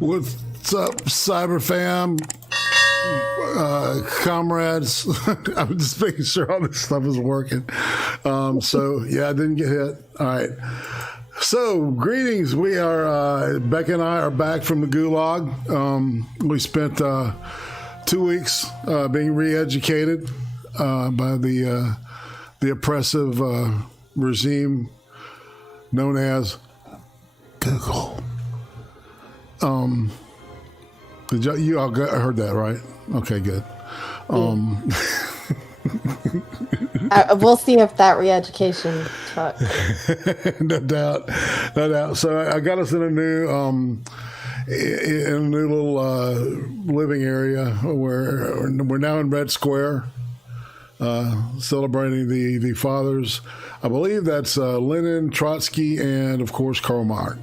What's up, Cyber fam, comrades? I'm just making sure all this stuff is working. So yeah, I didn't get hit. All right. So greetings. We are Becca and I are back from the gulag. We spent 2 weeks being re-educated by the oppressive regime known as Google. Did you all heard that, right? Okay, good. We'll see if that re-education took. No doubt. So I got us in a new little living area where we're now in Red Square, celebrating the fathers. I believe that's Lenin, Trotsky, and of course Karl Marx.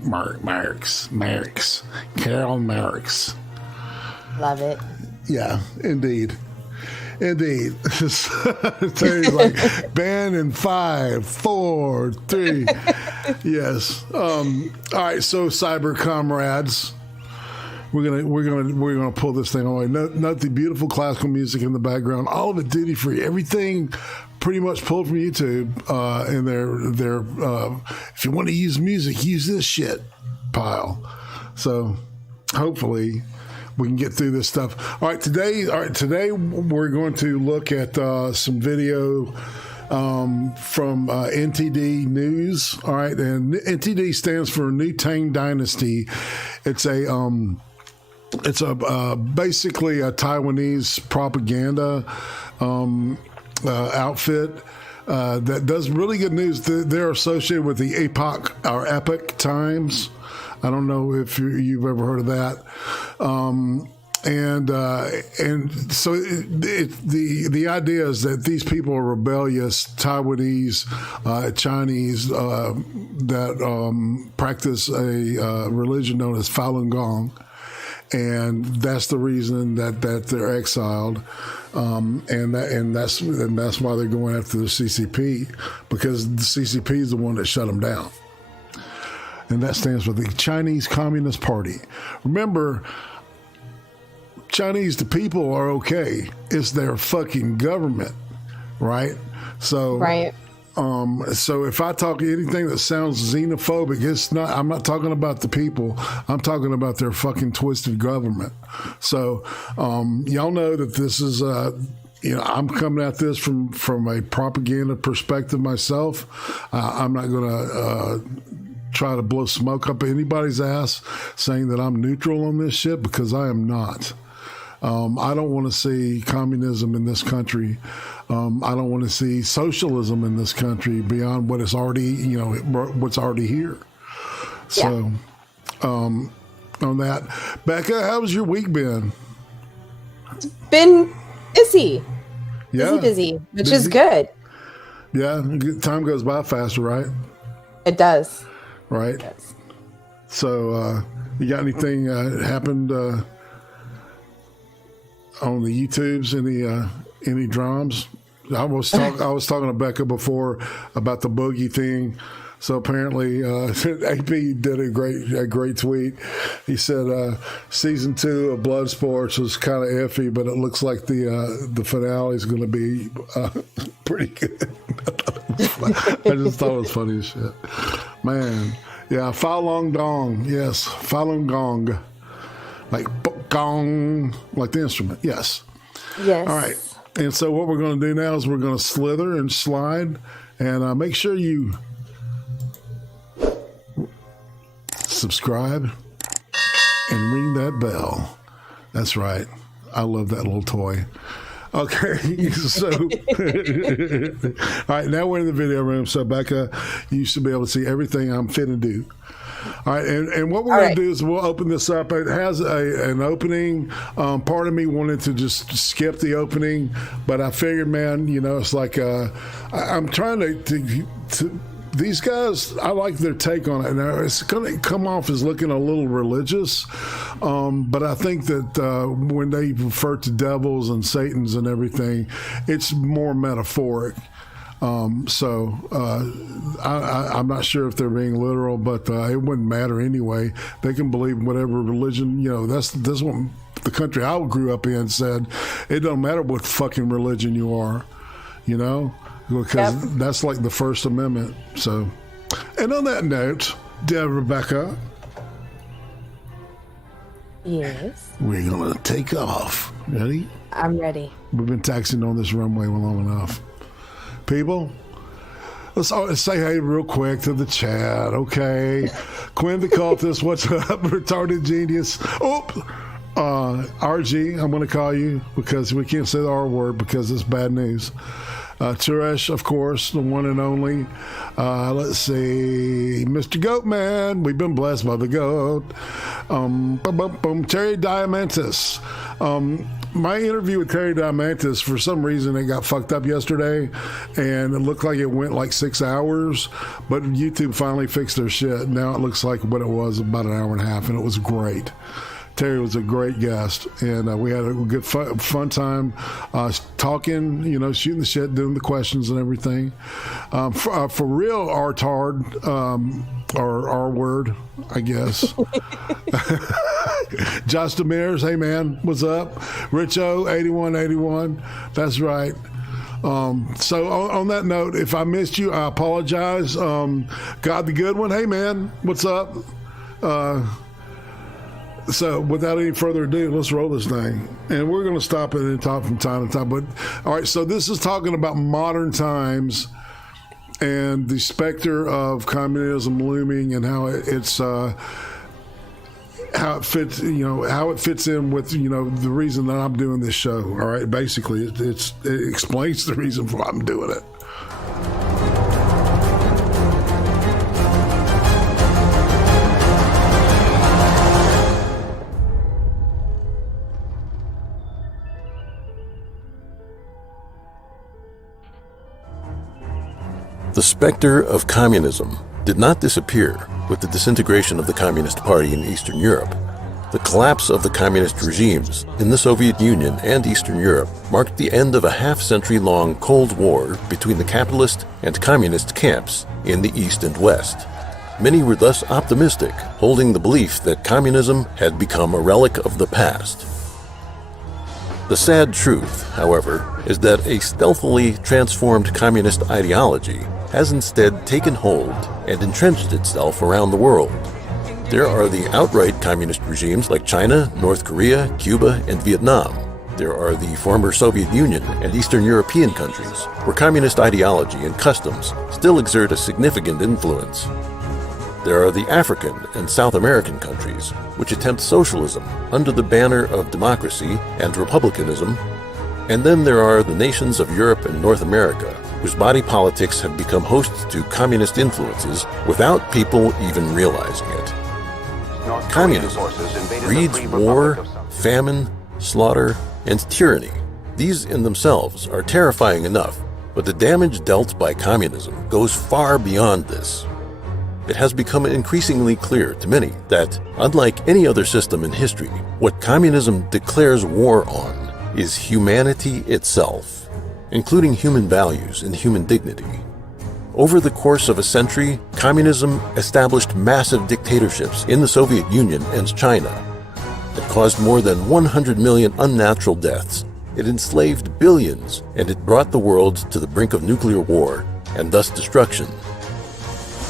Karl Marx. Love it. Yeah, indeed. Terry's like, ban in 5, 4, 3. Yes. All right. So, cyber comrades, we're gonna pull this thing away. Note the beautiful classical music in the background. All of it duty free. Everything pretty much pulled from YouTube. And their if you want to use music, use this shit pile. So, hopefully we can get through this stuff. All right, today we're going to look at some video from NTD News. All right, and NTD stands for New Tang Dynasty. It's basically a Taiwanese propaganda outfit that does really good news. They're associated with the Epoch Times. I don't know if you've ever heard of that. And so the idea is that these people are rebellious Taiwanese, Chinese that practice a religion known as Falun Gong, and that's the reason that they're exiled, and that's why they're going after the CCP, because the CCP is the one that shut them down. And that stands for the Chinese Communist Party. Remember, Chinese, the people are okay. It's their fucking government, right? So, right. So if I talk anything that sounds xenophobic, it's not. I'm not talking about the people. I'm talking about their fucking twisted government. So, y'all know that this is. I'm coming at this from a propaganda perspective myself. I'm not going to try to blow smoke up anybody's ass saying that I'm neutral on this shit, because I am not. I don't want to see communism in this country. I don't want to see socialism in this country beyond what is already, what's already here. So, on that, Becca, how's your week been? It's been busy. Yeah. Busy, which is good. Yeah. Time goes by faster, right? It does. Right. It does. So, you got anything happened on the YouTubes? Any drums? I was talking to Becca before about the boogie thing. So apparently, AP did a great tweet. He said season 2 of Bloodsports was kind of iffy, but it looks like the finale is going to be pretty good. I just thought it was funny as shit, man. Yeah, Falun Gong. Yes, Falun Gong, like gong, like the instrument. Yes. Yes. All right. And so what we're going to do now is we're going to slither and slide, and make sure you subscribe and ring that bell. That's right. I love that little toy. Okay, so all right, now we're in the video room. So Becca, you should be able to see everything I'm finna do. All right, and what we're going to do is we'll open this up. It has an opening. Part of me wanted to just skip the opening, but I figured, man, it's like I'm trying to these guys, I like their take on it. Now, it's going to come off as looking a little religious, but I think that when they refer to devils and Satans and everything, it's more metaphoric. I'm not sure if they're being literal, but it wouldn't matter anyway. They can believe whatever religion, that's what the country I grew up in said. It don't matter what fucking religion you are, because that's like the First Amendment. So, and on that note, dear Rebecca. Yes. We're going to take off. Ready? I'm ready. We've been taxiing on this runway long enough. People, let's say hey real quick to the chat, okay? Quinn the Cultist, what's up? Retarded Genius. RG, I'm going to call you because we can't say the R word because it's bad news. Suresh, of course, the one and only. Let's see, Mr. Goatman. We've been blessed by the goat. Terry Diamantis. My interview with Terry Diamantis, for some reason, it got fucked up yesterday, and it looked like it went like 6 hours, but YouTube finally fixed their shit. Now it looks like what it was, about an hour and a half, and it was great. Terry was a great guest, and we had a good fun time talking, shooting the shit, doing the questions and everything. For real, R-tard, or R-word, I guess. Josh Demirs, hey man, what's up? Richo, 8181, that's right. So on that note, if I missed you, I apologize. God the Good One, hey man, what's up? So without any further ado, let's roll this thing. And we're going to stop it and talk from time to time. But all right, so this is talking about modern times and the specter of communism looming and how it's how it fits, how it fits in with, the reason that I'm doing this show. All right, basically, it explains the reason for why I'm doing it. The specter of communism did not disappear with the disintegration of the Communist Party in Eastern Europe. The collapse of the communist regimes in the Soviet Union and Eastern Europe marked the end of a half-century-long Cold War between the capitalist and communist camps in the East and West. Many were thus optimistic, holding the belief that communism had become a relic of the past. The sad truth, however, is that a stealthily transformed communist ideology has instead taken hold and entrenched itself around the world. There are the outright communist regimes like China, North Korea, Cuba, and Vietnam. There are the former Soviet Union and Eastern European countries, where communist ideology and customs still exert a significant influence. There are the African and South American countries, which attempt socialism under the banner of democracy and republicanism. And then there are the nations of Europe and North America, whose body politics have become hosts to communist influences without people even realizing it. Communism breeds war, famine, slaughter, and tyranny. These in themselves are terrifying enough, but the damage dealt by communism goes far beyond this. It has become increasingly clear to many that, unlike any other system in history, what communism declares war on is humanity itself, including human values and human dignity. Over the course of a century, communism established massive dictatorships in the Soviet Union and China. It caused more than 100 million unnatural deaths. It enslaved billions, and it brought the world to the brink of nuclear war and thus destruction.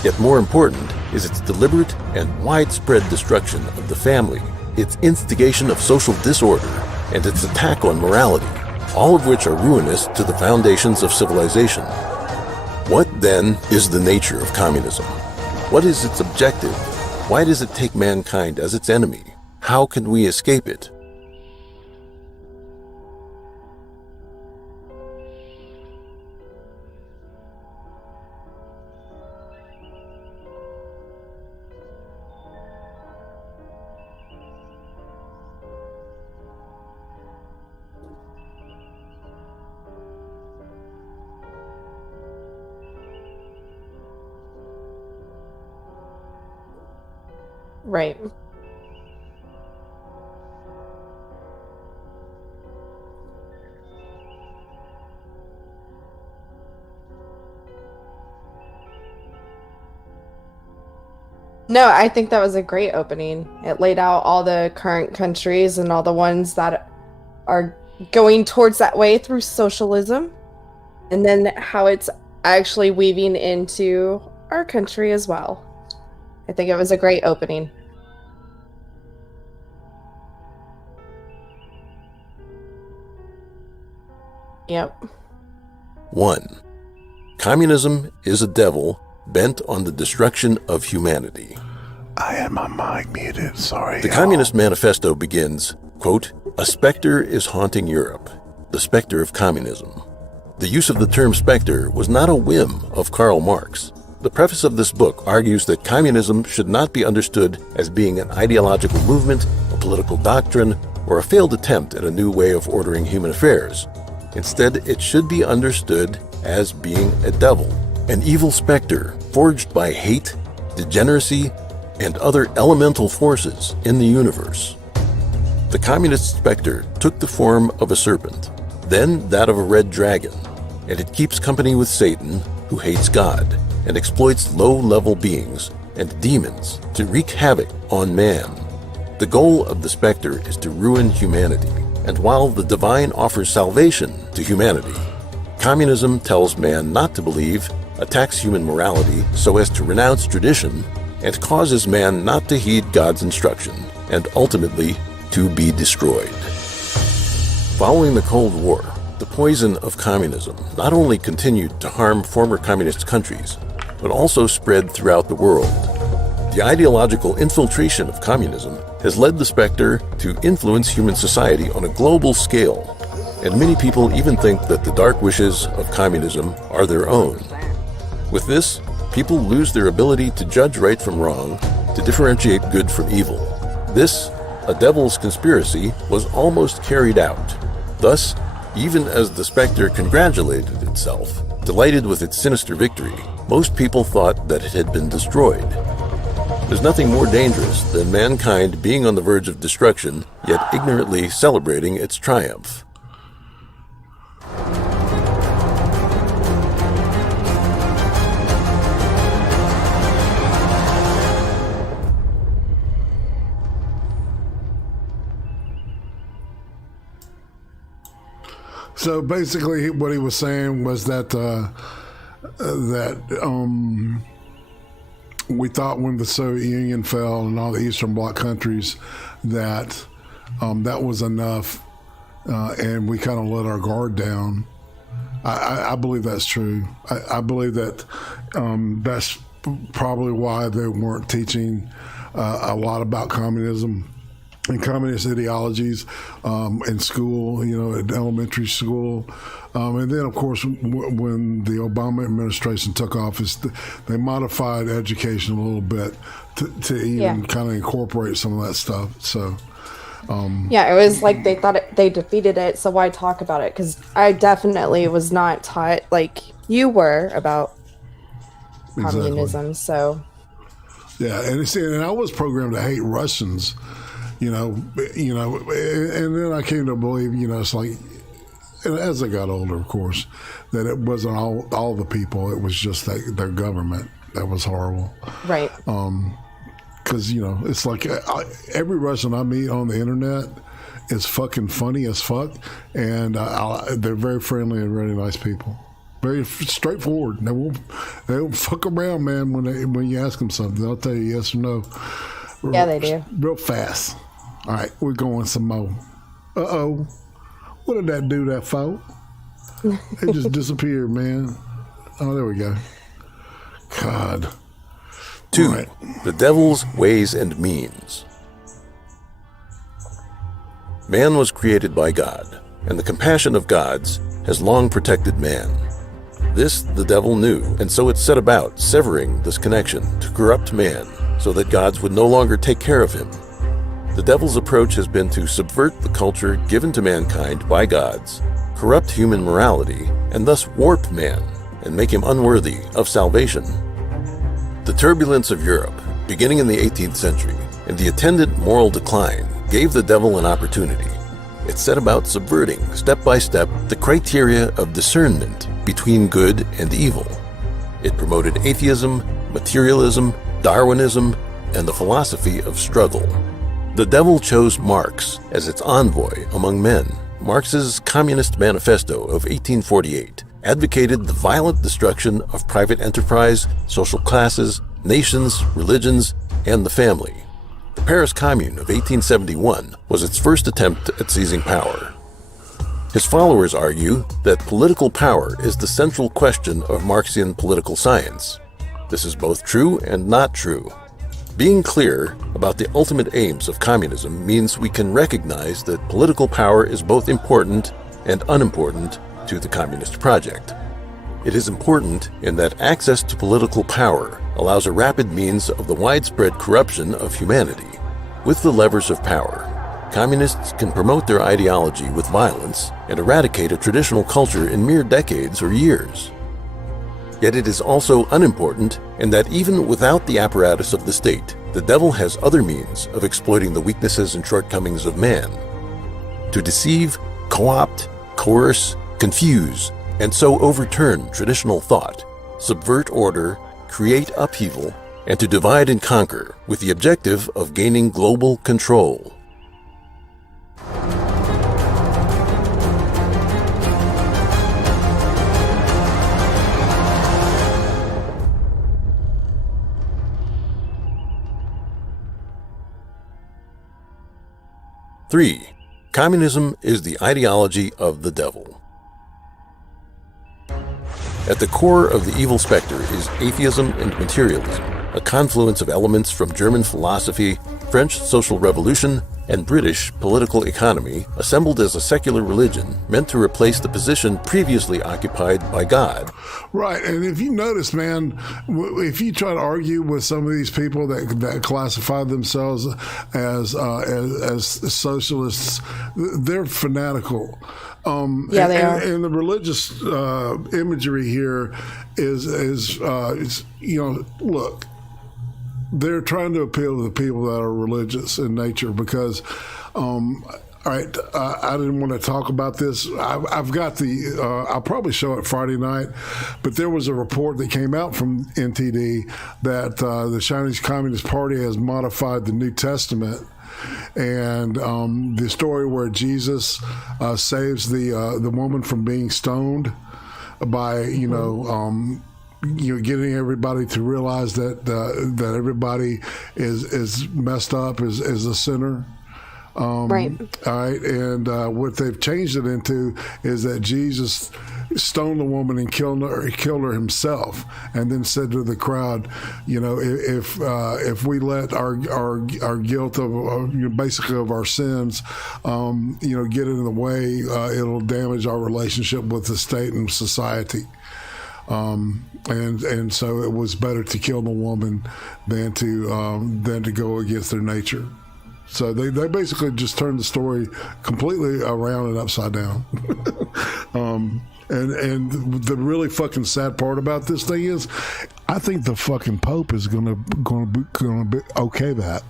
Yet more important is its deliberate and widespread destruction of the family, its instigation of social disorder, and its attack on morality, all of which are ruinous to the foundations of civilization. What, then, is the nature of communism? What is its objective? Why does it take mankind as its enemy? How can we escape it? Right. No, I think that was a great opening. It laid out all the current countries and all the ones that are going towards that way through socialism, and then how it's actually weaving into our country as well. I think it was a great opening. Yep. 1. Communism is a devil bent on the destruction of humanity. I had my mic muted, sorry. The Communist Manifesto begins, quote, "A specter is haunting Europe, the specter of communism." The use of the term specter was not a whim of Karl Marx. The preface of this book argues that communism should not be understood as being an ideological movement, a political doctrine, or a failed attempt at a new way of ordering human affairs. Instead, it should be understood as being a devil, an evil specter forged by hate, degeneracy, and other elemental forces in the universe. The communist specter took the form of a serpent, then that of a red dragon, and it keeps company with Satan, who hates God, and exploits low-level beings and demons to wreak havoc on man. The goal of the specter is to ruin humanity, and while the divine offers salvation to humanity, communism tells man not to believe, attacks human morality so as to renounce tradition, and causes man not to heed God's instruction, and ultimately to be destroyed. Following the Cold War, the poison of communism not only continued to harm former communist countries, but also spread throughout the world. The ideological infiltration of communism has led the specter to influence human society on a global scale, and many people even think that the dark wishes of communism are their own. With this, people lose their ability to judge right from wrong, to differentiate good from evil. This, a devil's conspiracy, was almost carried out. Thus, even as the specter congratulated itself, delighted with its sinister victory, most people thought that it had been destroyed. There's nothing more dangerous than mankind being on the verge of destruction, yet ignorantly celebrating its triumph. So basically, what he was saying was that we thought when the Soviet Union fell and all the Eastern Bloc countries that that was enough, and we kind of let our guard down. I believe that's true. I believe that that's probably why they weren't teaching a lot about communism and communist ideologies in school, at elementary school. And then, of course, when the Obama administration took office, they modified education a little bit to even kind of incorporate some of that stuff. So, it was like they thought they defeated it, so why talk about it? Because I definitely was not taught like you were about communism. So, yeah, and I was programmed to hate Russians. And then I came to believe, it's like, and as I got older, of course, that it wasn't all the people. It was just their government that was horrible. Right. Because, it's like every Russian I meet on the internet is fucking funny as fuck. And they're very friendly and really nice people. Very straightforward. They won't fuck around, man, when you ask them something. They'll tell you yes or no. Yeah, they do. Real fast. All right, we're going some more. Uh-oh. What did that do, that folk? It just disappeared, man. Oh, there we go. God. 2. Right. The devil's ways and means. Man was created by God, and the compassion of gods has long protected man. This the devil knew, and so it set about severing this connection to corrupt man so that gods would no longer take care of him. The devil's approach has been to subvert the culture given to mankind by gods, corrupt human morality, and thus warp man and make him unworthy of salvation. The turbulence of Europe, beginning in the 18th century, and the attendant moral decline gave the devil an opportunity. It set about subverting, step by step, the criteria of discernment between good and evil. It promoted atheism, materialism, Darwinism, and the philosophy of struggle. The devil chose Marx as its envoy among men. Marx's Communist Manifesto of 1848 advocated the violent destruction of private enterprise, social classes, nations, religions, and the family. The Paris Commune of 1871 was its first attempt at seizing power. His followers argue that political power is the central question of Marxian political science. This is both true and not true. Being clear about the ultimate aims of communism means we can recognize that political power is both important and unimportant to the communist project. It is important in that access to political power allows a rapid means of the widespread corruption of humanity. With the levers of power, communists can promote their ideology with violence and eradicate a traditional culture in mere decades or years. Yet it is also unimportant in that even without the apparatus of the state, the devil has other means of exploiting the weaknesses and shortcomings of man. To deceive, co-opt, coerce, confuse, and so overturn traditional thought, subvert order, create upheaval, and to divide and conquer with the objective of gaining global control. Three, communism is the ideology of the devil. At the core of the evil spectre is atheism and materialism, a confluence of elements from German philosophy, French social revolution, and British political economy assembled as a secular religion meant to replace the position previously occupied by God. Right, and if you notice, man, if you try to argue with some of these people that classify themselves as socialists, they're fanatical. They are. And the religious imagery here is look. They're trying to appeal to the people that are religious in nature because, all right, I didn't want to talk about this. I've got I'll probably show it Friday night, but there was a report that came out from NTD that the Chinese Communist Party has modified the New Testament. And the story where Jesus saves the woman from being stoned by, getting everybody to realize that everybody is messed up, is a sinner. Right. All right. And what they've changed it into is that Jesus stoned the woman and killed her himself, and then said to the crowd, if we let our guilt of basically of our sins, get in the way, it'll damage our relationship with the state and society. And so it was better to kill the woman than to go against their nature. So they basically just turned the story completely around and upside down. And the really fucking sad part about this thing is, I think the fucking Pope is gonna be okay that.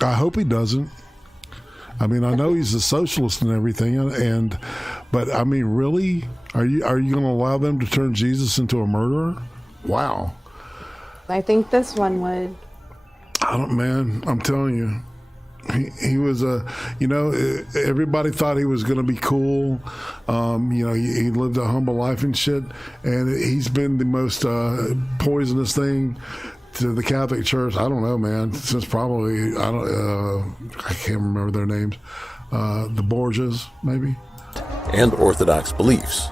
I hope he doesn't. I mean, I know he's a socialist and everything, but I mean, really, are you going to allow them to turn Jesus into a murderer? Wow. I think this one would. Man, I'm telling you. He was everybody thought he was going to be cool. He lived a humble life and shit, and he's been the most poisonous thing to the Catholic Church. I don't know, man, since probably, I can't remember their names. The Borgias, maybe. And orthodox beliefs.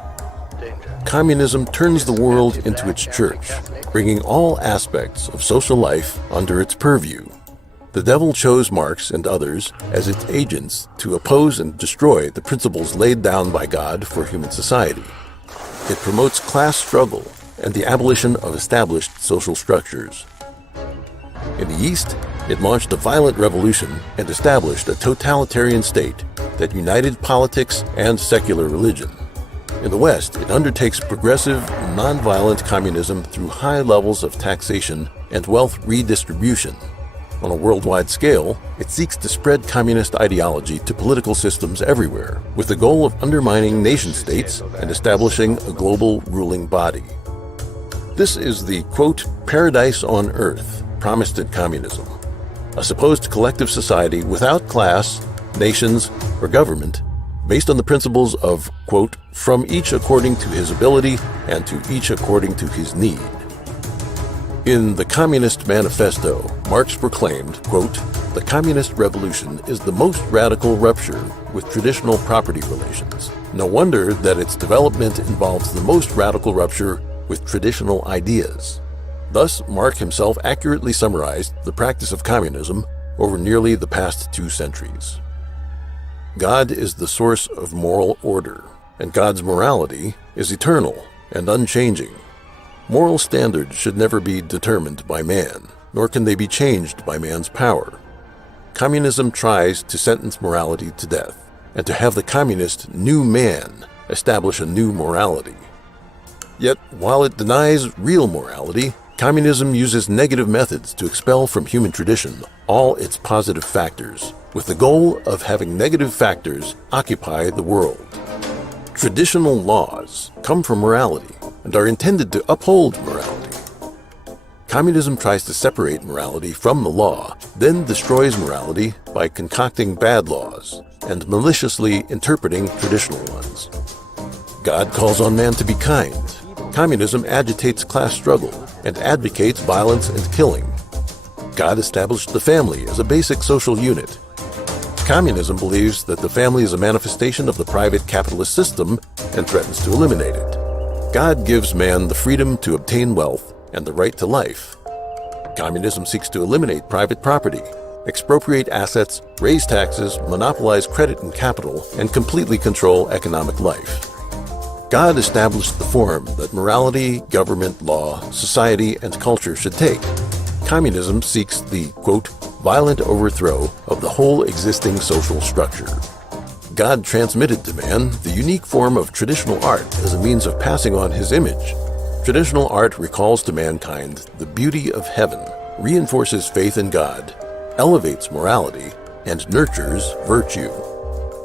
Communism turns the world into its church, bringing all aspects of social life under its purview. The devil chose Marx and others as its agents to oppose and destroy the principles laid down by God for human society. It promotes class struggle and the abolition of established social structures. In the East, it launched a violent revolution and established a totalitarian state that united politics and secular religion. In the West, it undertakes progressive, nonviolent communism through high levels of taxation and wealth redistribution. On a worldwide scale, it seeks to spread communist ideology to political systems everywhere, with the goal of undermining nation-states and establishing a global ruling body. This is the, quote, paradise on earth promised in communism, a supposed collective society without class, nations, or government, based on the principles of, quote, from each according to his ability and to each according to his need. In the Communist Manifesto, Marx proclaimed, quote, the communist revolution is the most radical rupture with traditional property relations. No wonder that its development involves the most radical rupture with traditional ideas. Thus, Marx himself accurately summarized the practice of communism over nearly the past 2 centuries. God is the source of moral order, and God's morality is eternal and unchanging. Moral standards should never be determined by man, nor can they be changed by man's power. Communism tries to sentence morality to death, and to have the communist new man establish a new morality. Yet, while it denies real morality, communism uses negative methods to expel from human tradition all its positive factors, with the goal of having negative factors occupy the world. Traditional laws come from morality and are intended to uphold morality. Communism tries to separate morality from the law, then destroys morality by concocting bad laws and maliciously interpreting traditional ones. God calls on man to be kind. Communism agitates class struggle and advocates violence and killing. God established the family as a basic social unit. Communism believes that the family is a manifestation of the private capitalist system and threatens to eliminate it. God gives man the freedom to obtain wealth and the right to life. Communism seeks to eliminate private property, expropriate assets, raise taxes, monopolize credit and capital, and completely control economic life. God established the form that morality, government, law, society, and culture should take. Communism seeks the, quote, violent overthrow of the whole existing social structure. God transmitted to man the unique form of traditional art as a means of passing on his image. Traditional art recalls to mankind the beauty of heaven, reinforces faith in God, elevates morality, and nurtures virtue.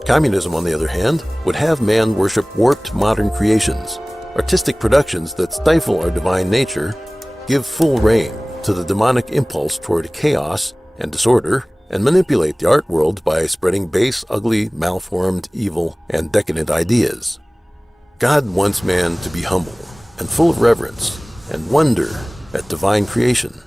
Communism, on the other hand, would have man worship warped modern creations, artistic productions that stifle our divine nature, give full rein to the demonic impulse toward chaos and disorder, and manipulate the art world by spreading base, ugly, malformed, evil, and decadent ideas. God wants man to be humble and full of reverence and wonder at divine creation.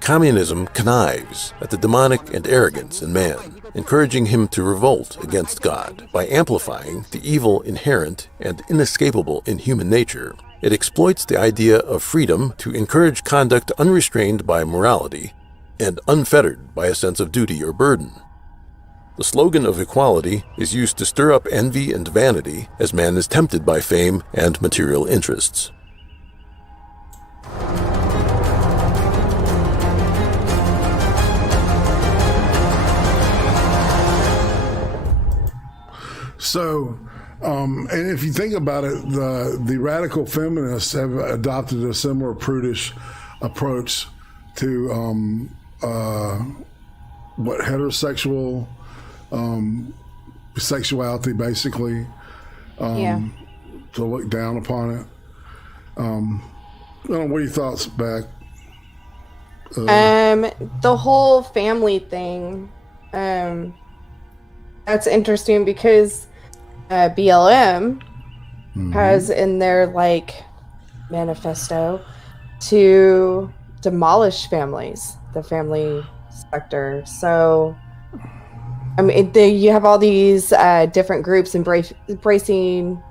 Communism connives at the demonic and arrogance in man, encouraging him to revolt against God by amplifying the evil inherent and inescapable in human nature. It exploits the idea of freedom to encourage conduct unrestrained by morality and unfettered by a sense of duty or burden. The slogan of equality is used to stir up envy and vanity as man is tempted by fame and material interests. So, and if you think about it, the radical feminists have adopted a similar prudish approach to heterosexual sexuality, basically, to look down upon it. I don't know, what are your thoughts, Beck? The whole family thing, that's interesting because BLM has in their manifesto to demolish families, the family sector. So, I mean, you have all these different groups embracing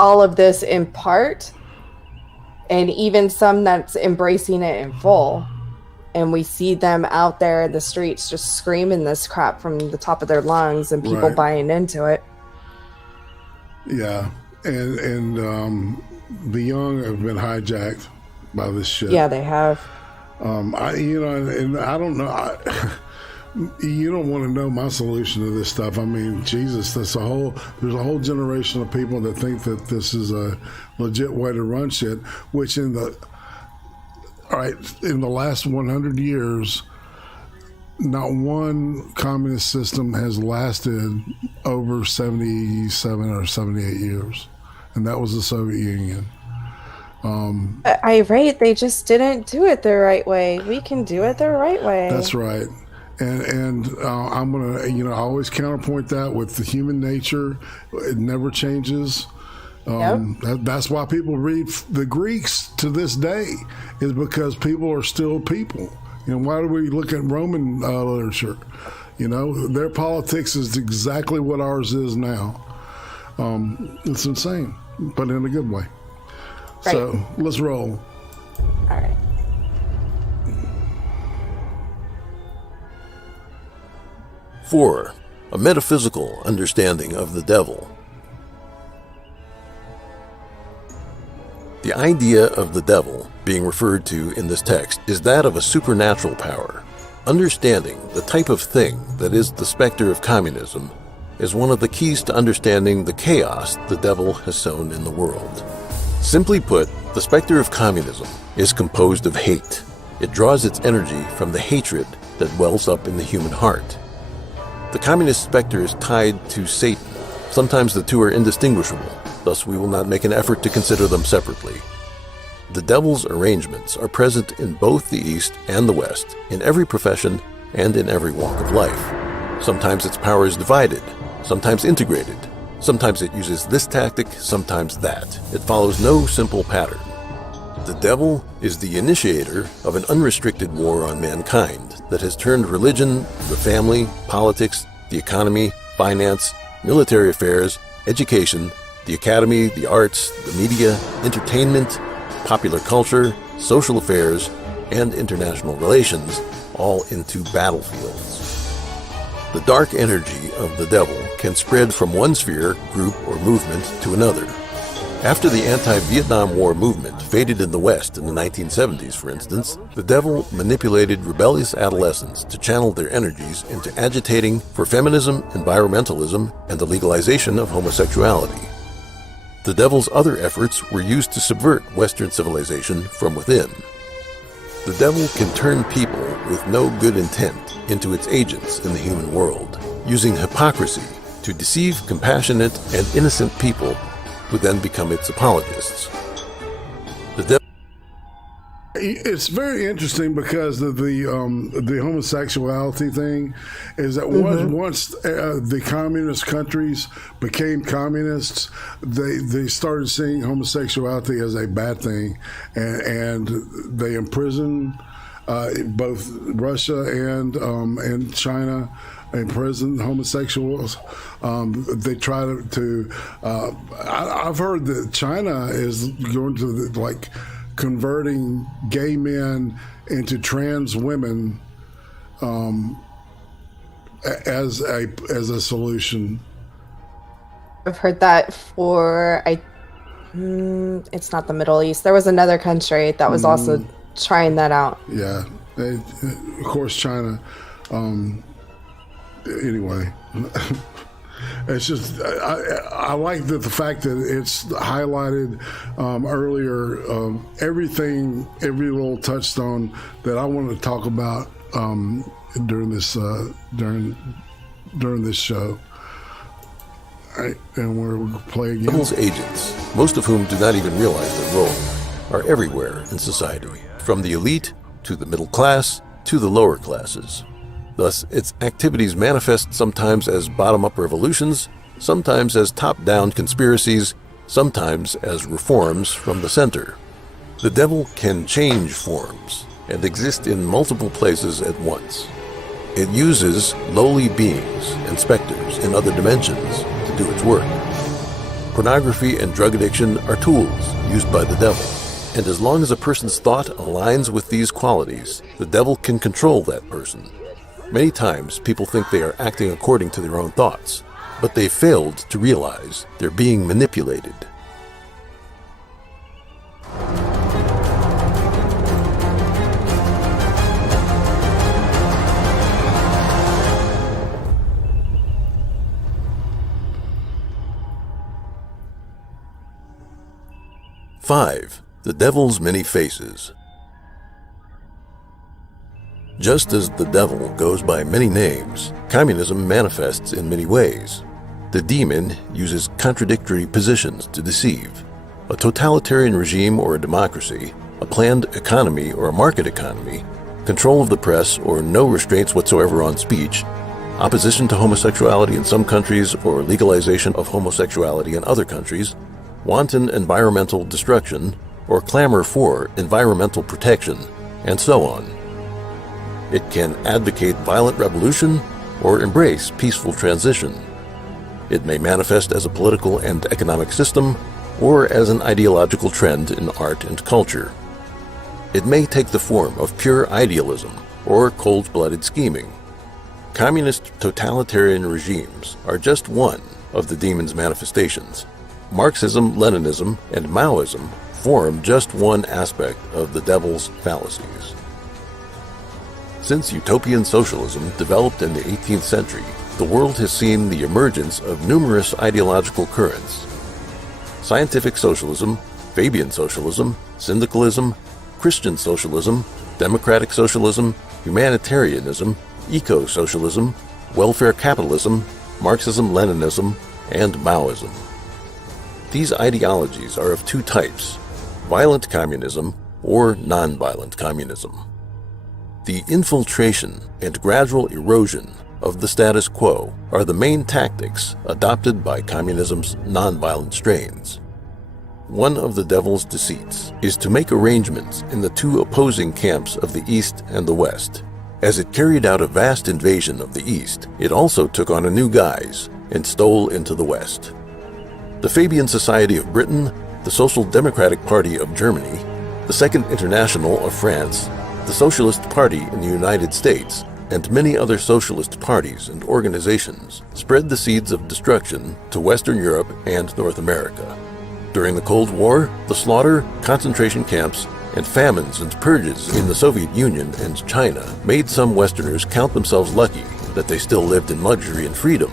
all of this in part, and even some that's embracing it in full. And we see them out there in the streets just screaming this crap from the top of their lungs, and people buying into it. Yeah, and the young have been hijacked by this shit. Yeah, they have. And I don't know. You don't want to know my solution to this stuff. I mean, Jesus, there's a whole generation of people that think that this is a legit way to run shit, which in the last 100 years, not one communist system has lasted over 77 or 78 years, and that was the Soviet Union. They just didn't do it the right way. We can do it the right way. That's right. And I'm gonna, I always counterpoint that with the human nature. It never changes. That's why people read the Greeks to this day, is because people are still people. Why do we look at Roman literature? Their politics is exactly what ours is now. It's insane, but in a good way. Right. So let's roll. All right. Four, a metaphysical understanding of the devil. The idea of the devil being referred to in this text is that of a supernatural power. Understanding the type of thing that is the specter of communism is one of the keys to understanding the chaos the devil has sown in the world. Simply put, the specter of communism is composed of hate. It draws its energy from the hatred that wells up in the human heart. The communist specter is tied to Satan. Sometimes the two are indistinguishable, thus we will not make an effort to consider them separately. The devil's arrangements are present in both the East and the West, in every profession and in every walk of life. Sometimes its power is divided, sometimes integrated. Sometimes it uses this tactic, sometimes that. It follows no simple pattern. The devil is the initiator of an unrestricted war on mankind that has turned religion, the family, politics, the economy, finance, military affairs, education, the academy, the arts, the media, entertainment, popular culture, social affairs, and international relations, all into battlefields. The dark energy of the devil can spread from one sphere, group, or movement to another. After the anti-Vietnam War movement faded in the West in the 1970s, for instance, the devil manipulated rebellious adolescents to channel their energies into agitating for feminism, environmentalism, and the legalization of homosexuality. The devil's other efforts were used to subvert Western civilization from within. The devil can turn people with no good intent into its agents in the human world, using hypocrisy to deceive compassionate and innocent people who then become its apologists. It's very interesting because of the homosexuality thing is that once the communist countries became communists, they started seeing homosexuality as a bad thing, and they imprisoned both Russia and China. Imprisoned homosexuals. They try to I've heard that China is going to converting gay men into trans women as a solution. I've heard that for it's not the Middle East. There was another country that was also trying that out. Yeah, of course, China. Anyway, it's just I like the fact that it's highlighted earlier. Every little touchstone that I wanted to talk about during this show. All right, and we'll play again. Devil's agents, most of whom do not even realize their role, are everywhere in society, from the elite to the middle class to the lower classes. Thus, its activities manifest sometimes as bottom-up revolutions, sometimes as top-down conspiracies, sometimes as reforms from the center. The devil can change forms and exist in multiple places at once. It uses lowly beings and specters in other dimensions to do its work. Pornography and drug addiction are tools used by the devil, and as long as a person's thought aligns with these qualities, the devil can control that person. Many times, people think they are acting according to their own thoughts, but they failed to realize they're being manipulated. Five, the devil's many faces. Just as the devil goes by many names, communism manifests in many ways. The demon uses contradictory positions to deceive. A totalitarian regime or a democracy, a planned economy or a market economy, control of the press or no restraints whatsoever on speech, opposition to homosexuality in some countries or legalization of homosexuality in other countries, wanton environmental destruction, or clamor for environmental protection, and so on. It can advocate violent revolution or embrace peaceful transition. It may manifest as a political and economic system or as an ideological trend in art and culture. It may take the form of pure idealism or cold-blooded scheming. Communist totalitarian regimes are just one of the demon's manifestations. Marxism, Leninism, and Maoism form just one aspect of the devil's fallacies. Since utopian socialism developed in the 18th century, the world has seen the emergence of numerous ideological currents. Scientific socialism, Fabian socialism, syndicalism, Christian socialism, democratic socialism, humanitarianism, eco-socialism, welfare capitalism, Marxism-Leninism, and Maoism. These ideologies are of two types: violent communism or nonviolent communism. The infiltration and gradual erosion of the status quo are the main tactics adopted by communism's nonviolent strains. One of the devil's deceits is to make arrangements in the two opposing camps of the East and the West. As it carried out a vast invasion of the East, it also took on a new guise and stole into the West. The Fabian Society of Britain, the Social Democratic Party of Germany, the Second International of France, the Socialist Party in the United States, and many other socialist parties and organizations spread the seeds of destruction to Western Europe and North America. During the Cold War, the slaughter, concentration camps, and famines and purges in the Soviet Union and China made some Westerners count themselves lucky that they still lived in luxury and freedom.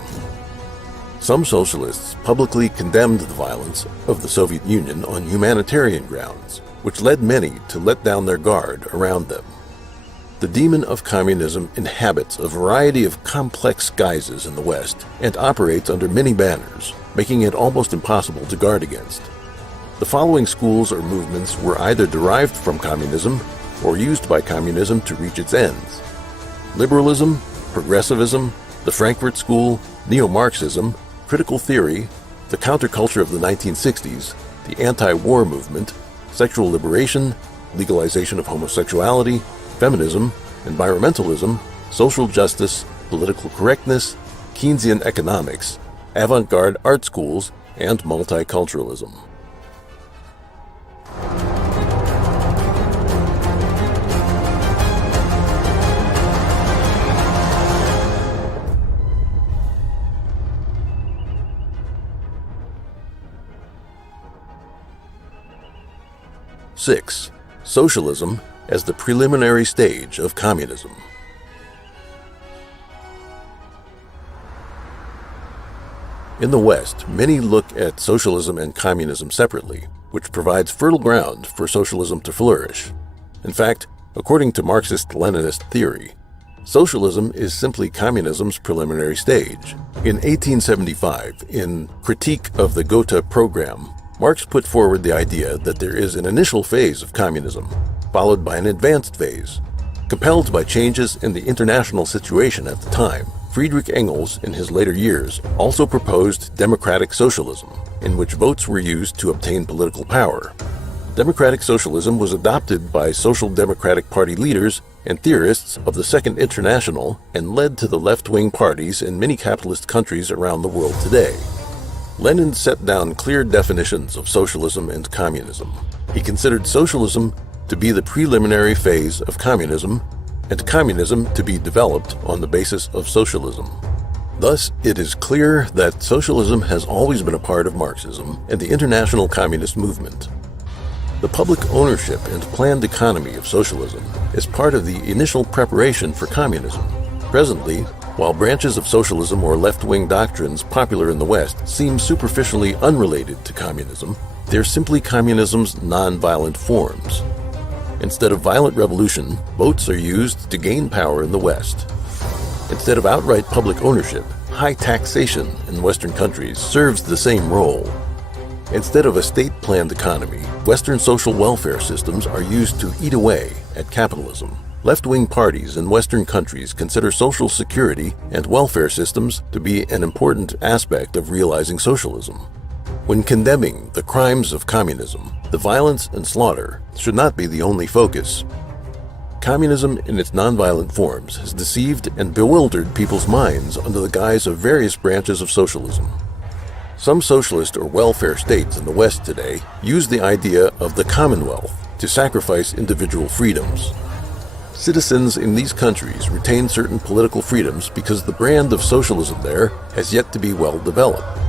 Some socialists publicly condemned the violence of the Soviet Union on humanitarian grounds, which led many to let down their guard around them. The demon of communism inhabits a variety of complex guises in the West and operates under many banners, making it almost impossible to guard against. The following schools or movements were either derived from communism or used by communism to reach its ends: liberalism, progressivism, the Frankfurt School, neo-Marxism, critical theory, the counterculture of the 1960s, the anti-war movement, sexual liberation, legalization of homosexuality, feminism, environmentalism, social justice, political correctness, Keynesian economics, avant-garde art schools, and multiculturalism. Six, socialism as the preliminary stage of communism. In the West, many look at socialism and communism separately, which provides fertile ground for socialism to flourish. In fact, according to Marxist-Leninist theory, socialism is simply communism's preliminary stage. In 1875, in Critique of the Gotha Program, Marx put forward the idea that there is an initial phase of communism, followed by an advanced phase. Compelled by changes in the international situation at the time, Friedrich Engels, in his later years, also proposed democratic socialism, in which votes were used to obtain political power. Democratic socialism was adopted by Social Democratic Party leaders and theorists of the Second International and led to the left-wing parties in many capitalist countries around the world today. Lenin set down clear definitions of socialism and communism. He considered socialism to be the preliminary phase of communism, and communism to be developed on the basis of socialism. Thus, it is clear that socialism has always been a part of Marxism and the international communist movement. The public ownership and planned economy of socialism is part of the initial preparation for communism. Presently, while branches of socialism or left-wing doctrines popular in the West seem superficially unrelated to communism, they're simply communism's non-violent forms. Instead of violent revolution, votes are used to gain power in the West. Instead of outright public ownership, high taxation in Western countries serves the same role. Instead of a state-planned economy, Western social welfare systems are used to eat away at capitalism. Left-wing parties in Western countries consider social security and welfare systems to be an important aspect of realizing socialism. When condemning the crimes of communism, the violence and slaughter should not be the only focus. Communism in its nonviolent forms has deceived and bewildered people's minds under the guise of various branches of socialism. Some socialist or welfare states in the West today use the idea of the Commonwealth to sacrifice individual freedoms. Citizens in these countries retain certain political freedoms because the brand of socialism there has yet to be well developed.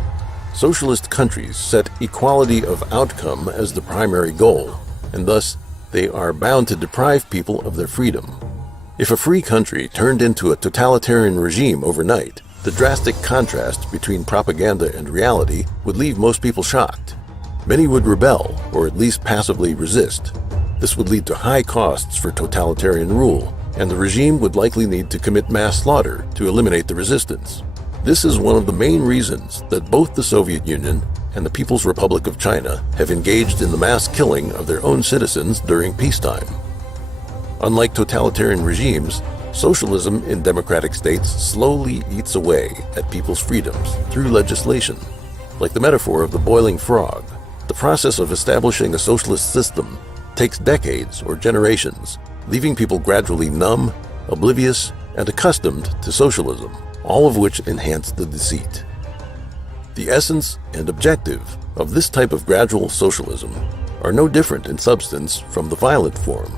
Socialist countries set equality of outcome as the primary goal, and thus they are bound to deprive people of their freedom. If a free country turned into a totalitarian regime overnight, the drastic contrast between propaganda and reality would leave most people shocked. Many would rebel, or at least passively resist. This would lead to high costs for totalitarian rule, and the regime would likely need to commit mass slaughter to eliminate the resistance. This is one of the main reasons that both the Soviet Union and the People's Republic of China have engaged in the mass killing of their own citizens during peacetime. Unlike totalitarian regimes, socialism in democratic states slowly eats away at people's freedoms through legislation. Like the metaphor of the boiling frog, the process of establishing a socialist system takes decades or generations, leaving people gradually numb, oblivious, and accustomed to socialism, all of which enhance the deceit. The essence and objective of this type of gradual socialism are no different in substance from the violent form.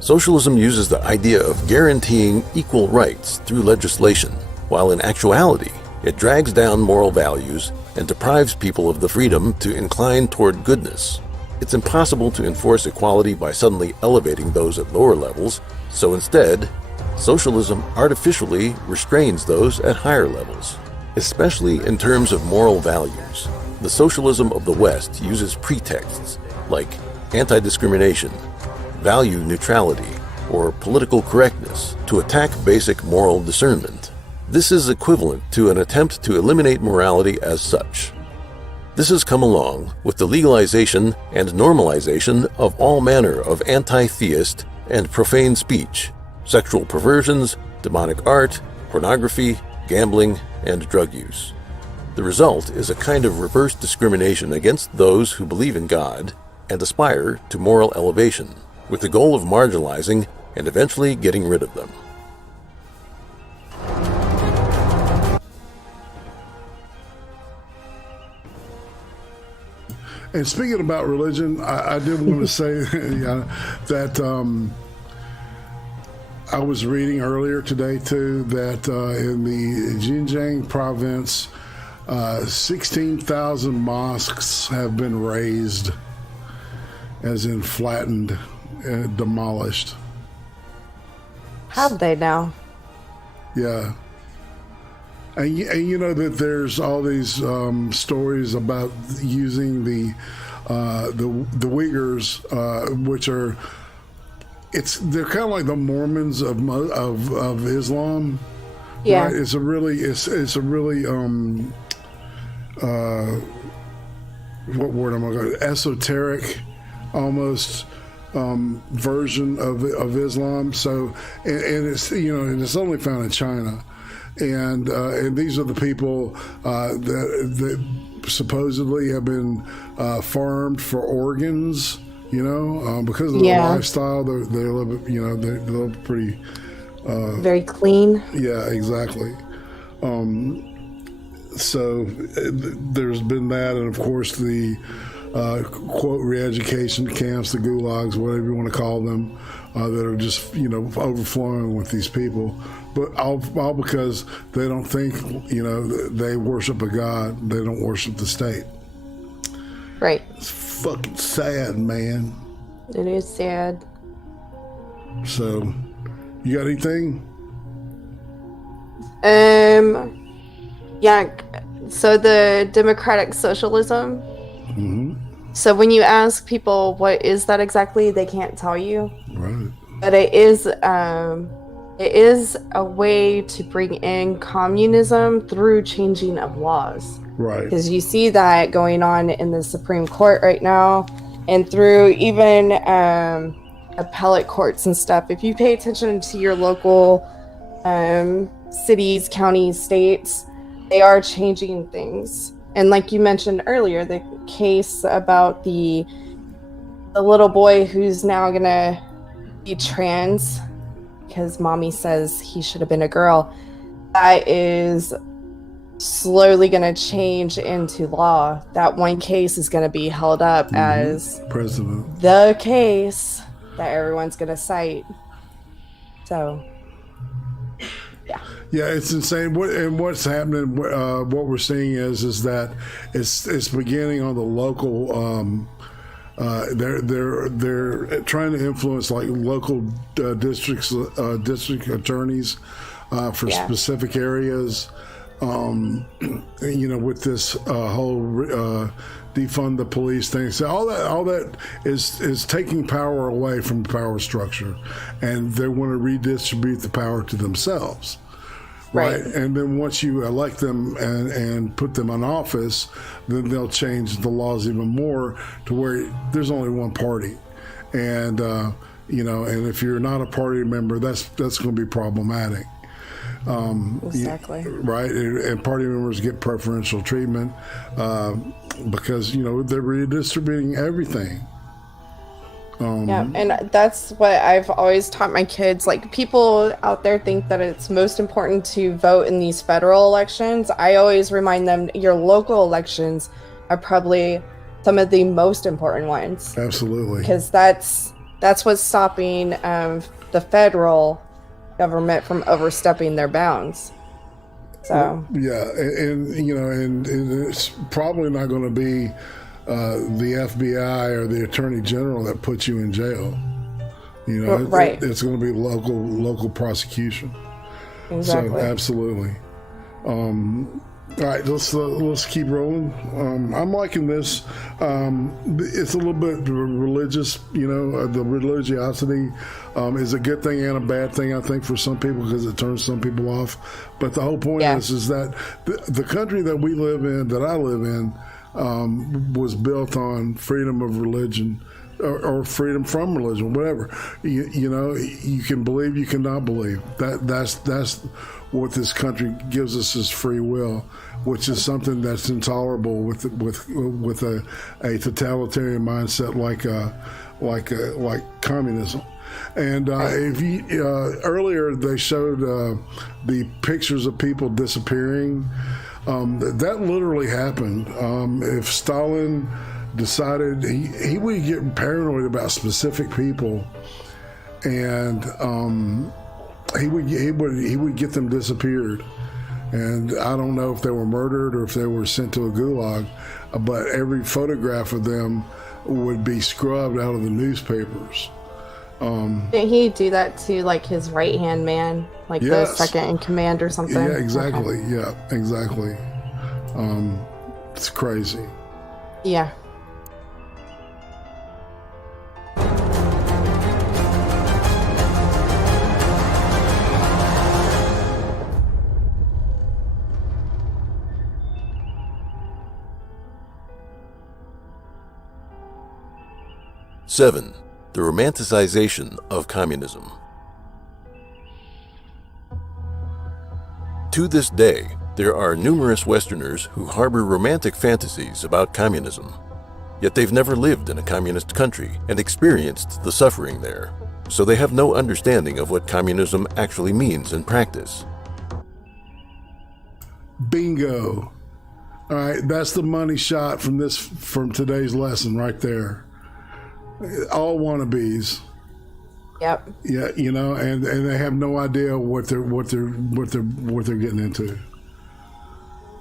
Socialism uses the idea of guaranteeing equal rights through legislation, while in actuality, it drags down moral values and deprives people of the freedom to incline toward goodness. It's impossible to enforce equality by suddenly elevating those at lower levels, so instead, socialism artificially restrains those at higher levels, especially in terms of moral values. The socialism of the West uses pretexts like anti-discrimination, value neutrality, or political correctness to attack basic moral discernment. This is equivalent to an attempt to eliminate morality as such. This has come along with the legalization and normalization of all manner of anti-theist and profane speech, sexual perversions, demonic art, pornography, gambling, and drug use. The result is a kind of reverse discrimination against those who believe in God and aspire to moral elevation, with the goal of marginalizing and eventually getting rid of them. And speaking about religion, I did want to say that I was reading earlier today too that in the Xinjiang province, 16,000 mosques have been razed, as in flattened, demolished. Have they now? Yeah. And you know that there's all these stories about using the Uyghurs, which are they're kind of like the Mormons of Islam. Yeah. Right? It's a really what word am I going to esoteric almost version of Islam. So and it's and it's only found in China. And these are the people that supposedly have been farmed for organs, because of their lifestyle. They live, they live pretty very clean. Yeah, exactly. So there's been that, and of course the quote re-education camps, the gulags, whatever you want to call them, that are just overflowing with these people. But all because they don't think, they worship a God. They don't worship the state. Right. It's fucking sad, man. It is sad. So, you got anything? Yeah. So the democratic socialism. Mm-hmm. So when you ask people what is that exactly, they can't tell you. Right. But it is a way to bring in communism through changing of laws. Right. Because you see that going on in the Supreme Court right now, and through even appellate courts and stuff. If you pay attention to your local cities, counties, states, they are changing things. And like you mentioned earlier, the case about the little boy who's now gonna be trans because mommy says he should have been a girl, that is slowly going to change into law. That one case is going to be held up as precedent, the case that everyone's going to cite. So yeah, it's insane. What's happening? What we're seeing is that it's beginning on the local. They're trying to influence like local district attorneys for specific areas. With this whole defund the police thing. So all that is taking power away from the power structure, and they want to redistribute the power to themselves. Right. And then once you elect them and put them in office, then they'll change the laws even more to where there's only one party. And, and if you're not a party member, that's going to be problematic. Exactly. Right. And party members get preferential treatment because, they're redistributing everything. And that's what I've always taught my kids. Like, people out there think that it's most important to vote in these federal elections. I always remind them your local elections are probably some of the most important ones. Absolutely. Because that's what's stopping the federal government from overstepping their bounds. So and it's probably not going to be the FBI or the Attorney General that puts you in jail. It's going to be local prosecution. Exactly. So absolutely. All right, let's keep rolling. I'm liking this. It's a little bit religious, the religiosity is a good thing and a bad thing, I think, for some people because it turns some people off. But the whole point is that the country that we live in, that I live in, was built on freedom of religion or freedom from religion, whatever. You can believe, you cannot believe. That's what this country gives us is free will, which is something that's intolerable with a totalitarian mindset like communism. And if you earlier they showed the pictures of people disappearing. That literally happened. If Stalin decided he would get paranoid about specific people, and he would get them disappeared. And I don't know if they were murdered or if they were sent to a gulag, but every photograph of them would be scrubbed out of the newspapers. Didn't he do that to like his right hand man, like the second in command or something? Yeah, exactly. Okay. Yeah, exactly. It's crazy. Yeah. Seven, the romanticization of communism. To this day, there are numerous Westerners who harbor romantic fantasies about communism. Yet they've never lived in a communist country and experienced the suffering there, so they have no understanding of what communism actually means in practice. Bingo. All right, that's the money shot from today's lesson right there. All wannabes. Yep. Yeah, and they have no idea what they're getting into.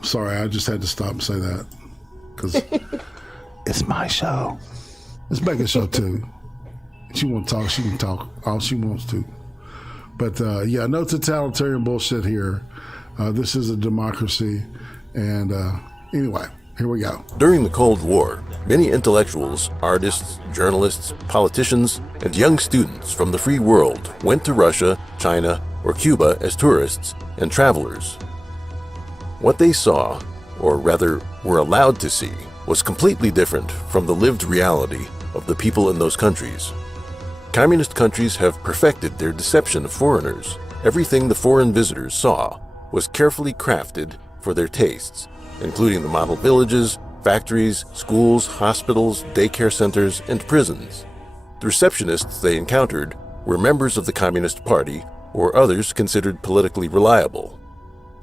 Sorry, I just had to stop and say that because it's my show. It's Becca's show too. If she want to talk, she can talk all she wants to. But no totalitarian bullshit here. This is a democracy, and anyway, Here we go. During the Cold War, many intellectuals, artists, journalists, politicians, and young students from the free world went to Russia, China, or Cuba as tourists and travelers. What they saw, or rather were allowed to see, was completely different from the lived reality of the people in those countries. Communist countries have perfected their deception of foreigners. Everything the foreign visitors saw was carefully crafted for their tastes, including the model villages, factories, schools, hospitals, daycare centers, and prisons. The receptionists they encountered were members of the Communist Party or others considered politically reliable.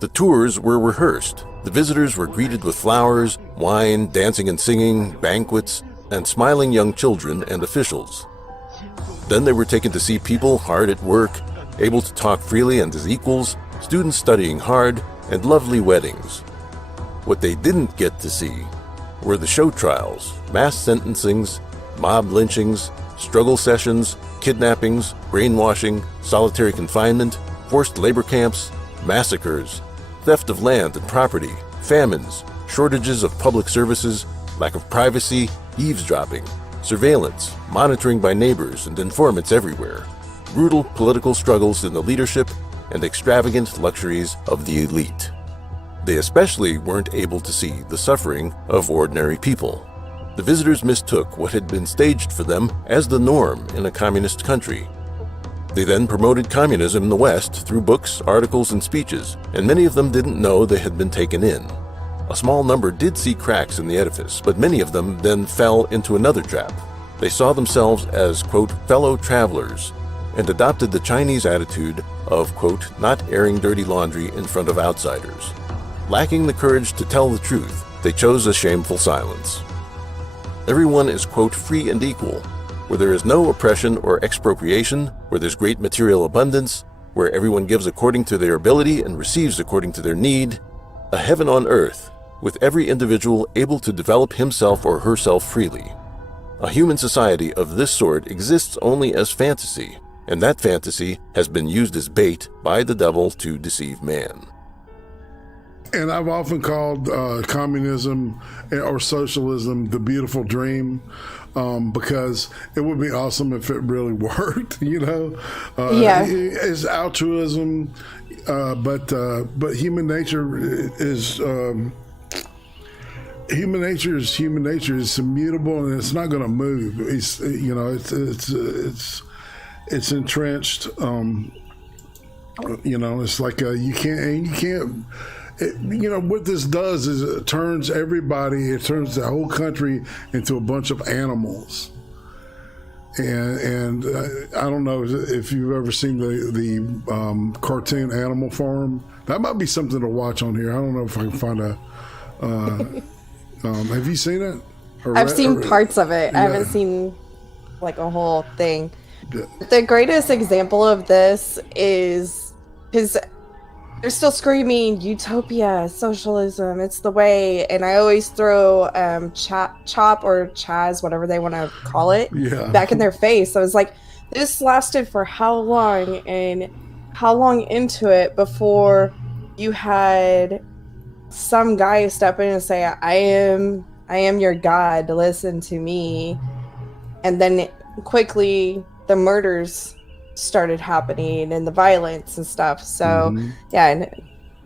The tours were rehearsed. The visitors were greeted with flowers, wine, dancing and singing, banquets, and smiling young children and officials. Then they were taken to see people hard at work, able to talk freely and as equals, students studying hard, and lovely weddings. What they didn't get to see were the show trials, mass sentencings, mob lynchings, struggle sessions, kidnappings, brainwashing, solitary confinement, forced labor camps, massacres, theft of land and property, famines, shortages of public services, lack of privacy, eavesdropping, surveillance, monitoring by neighbors and informants everywhere, brutal political struggles in the leadership, and extravagant luxuries of the elite. They especially weren't able to see the suffering of ordinary people. The visitors mistook what had been staged for them as the norm in a communist country. They then promoted communism in the West through books, articles, and speeches, and many of them didn't know they had been taken in. A small number did see cracks in the edifice, but many of them then fell into another trap. They saw themselves as, quote, fellow travelers, and adopted the Chinese attitude of, quote, not airing dirty laundry in front of outsiders. Lacking the courage to tell the truth, they chose a shameful silence. Everyone is, quote, free and equal, where there is no oppression or expropriation, where there's great material abundance, where everyone gives according to their ability and receives according to their need, a heaven on earth, with every individual able to develop himself or herself freely. A human society of this sort exists only as fantasy, and that fantasy has been used as bait by the devil to deceive man. And I've often called communism or socialism the beautiful dream, because it would be awesome if it really worked, you know? Yeah. It's altruism, but human nature is... Human nature is human nature. It's immutable and it's not going to move. It's entrenched. It's like you can't. What this does is it turns the whole country into a bunch of animals. And I don't know if you've ever seen the cartoon Animal Farm. That might be something to watch on here. I don't know if I can find a. Have you seen it? I've seen parts of it. Yeah. I haven't seen like a whole thing. Yeah. The greatest example of this is because they're still screaming utopia, socialism, it's the way. And I always throw Chop or Chaz, whatever they want to call it, back in their face. I was like, this lasted for how long, and how long into it before you had some guy step in and say, I am your God, listen to me. And then quickly the murders started happening and the violence and stuff. So yeah, and